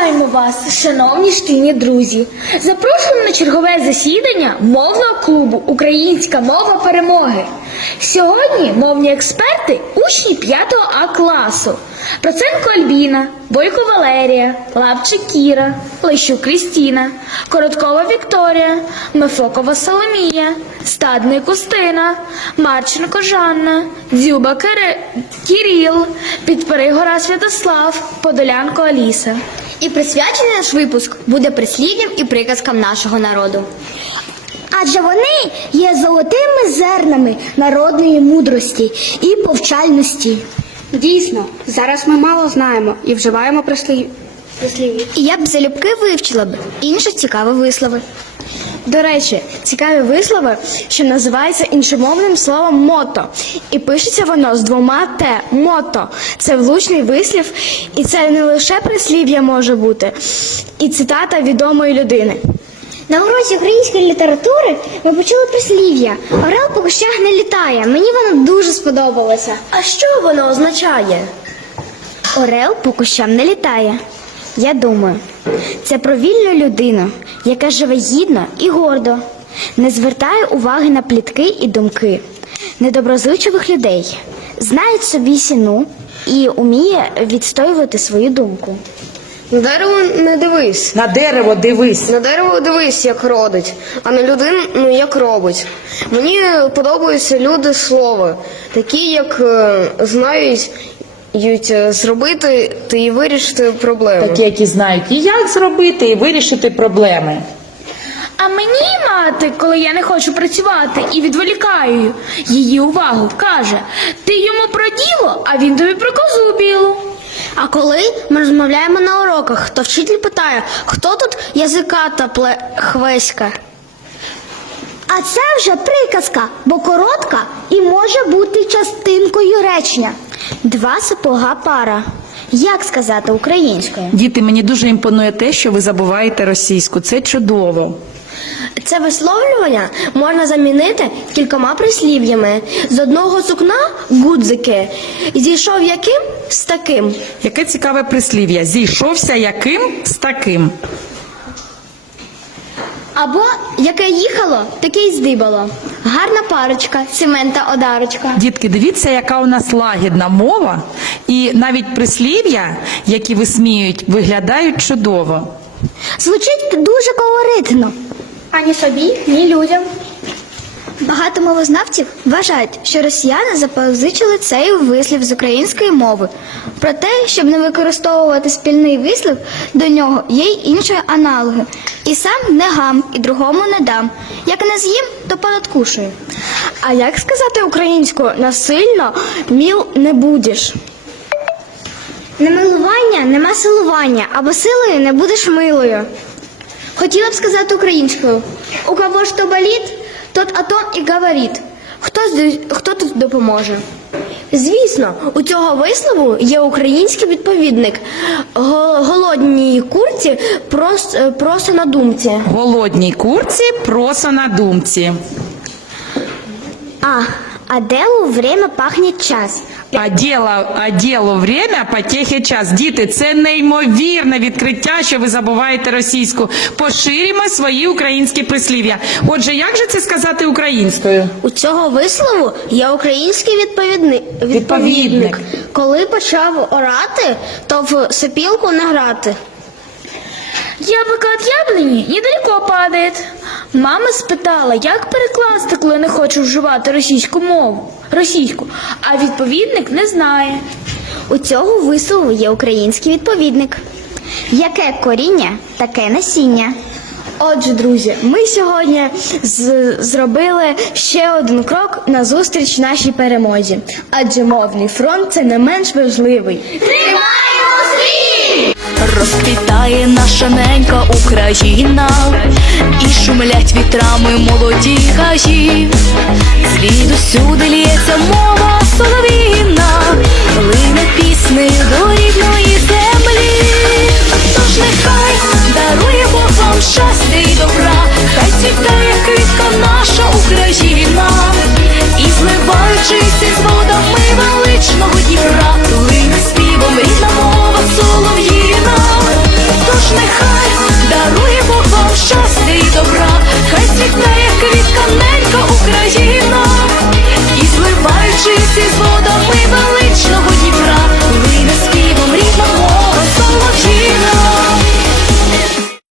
Вітаємо вас, шановні шкільні друзі! Запрошуємо на чергове засідання мовного клубу Українська мова перемоги. Сьогодні мовні експерти учні 5 А класу. Проценко Альбіна, Бойко Валерія, Лапчик Кіра, Лещук Крістіна, Короткова Вікторія, Мефокова Соломія, Стадник Устина, Марченко Жанна, Дзюба Кири... Кіріл, Підперигора Святослав, Подолянко Аліса. І присвячений наш випуск буде прислів'ям і приказкам нашого народу. Адже вони є золотими зернами народної мудрості і повчальності. Дійсно, зараз ми мало знаємо і вживаємо прислів... прислів'я. І я б залюбки вивчила б інші цікаві вислови. До речі, цікаві вислови, що називається іншомовним словом мото. І пишеться воно з двома Т. Мото. Це влучний вислів, і це не лише прислів'я може бути, і цитата відомої людини. На уроці української літератури ми почули прислів'я Орел по кущах не літає. Мені воно дуже сподобалося. А що воно означає? Орел по кущам не літає. Я думаю, це про вільну людину, яка живе гідно і гордо, не звертає уваги на плітки і думки, недоброзичливих людей, знає собі сіну і уміє відстоювати свою думку. На дерево не дивись. На дерево дивись. На дерево дивись, як родить, а на людину ну, як робить. Мені подобаються люди слова, такі, як е, знають ють, зробити та і вирішити проблеми. Такі, які знають і як зробити, і вирішити проблеми. А мені мати, коли я не хочу працювати і відволікаю її увагу, каже: ти йому про діло, а він тобі про козу білу. А коли ми розмовляємо на уроках, то вчитель питає, хто тут язика пле хвеська? А це вже приказка, бо коротка і може бути частинкою речення. Два сапога пара. Як сказати українською? Діти, мені дуже імпонує те, що ви забуваєте російську. Це чудово. Це висловлювання можна замінити кількома прислів'ями. З одного сукна гудзики. Зійшов яким з таким. Яке цікаве прислів'я? Зійшовся яким з таким. Або яке їхало, таке й здибало. Гарна парочка, Семента Одарочка. Дітки, дивіться, яка у нас лагідна мова, і навіть прислів'я, які висміюють, виглядають чудово. Звучить дуже колоритно. Ані собі, ні людям. Багато мовознавців вважають, що росіяни запозичили цей вислів з української мови. Проте, щоб не використовувати спільний вислів, до нього є й інші аналоги. І сам не гам, і другому не дам. Як не з'їм, то понадкушую. А як сказати українською насильно міл не будеш? Немилування нема силування, або силою не будеш милою. Хотіла б сказати українською. У кого ж то болить, тот о том і говорить. Хто, хто тут допоможе? Звісно, у цього вислову є український відповідник. Голодній курці прос, просто на думці. Голодній курці просто на думці. А, а делу время пахне час. А діло, а діло время, потехи час. Діти, це неймовірне відкриття, що ви забуваєте російську. Поширюємо свої українські прислів'я. Отже, як же це сказати українською? У цього вислову є український відповідник. Відповідник. Коли почав орати, то в сопілку не грати. Яблоко от яблуні недалеко падає. Мама спитала, як перекласти, коли не хочу вживати російську мову. Російську, а відповідник не знає. У цього вислову є український відповідник. Яке коріння, таке насіння. Отже, друзі, ми сьогодні зробили ще один крок на зустріч нашій перемозі. Адже мовний фронт це не менш важливий. Розквітає наша ненька Україна, і шумлять вітрами молоді гаї, Звідусюди лється мова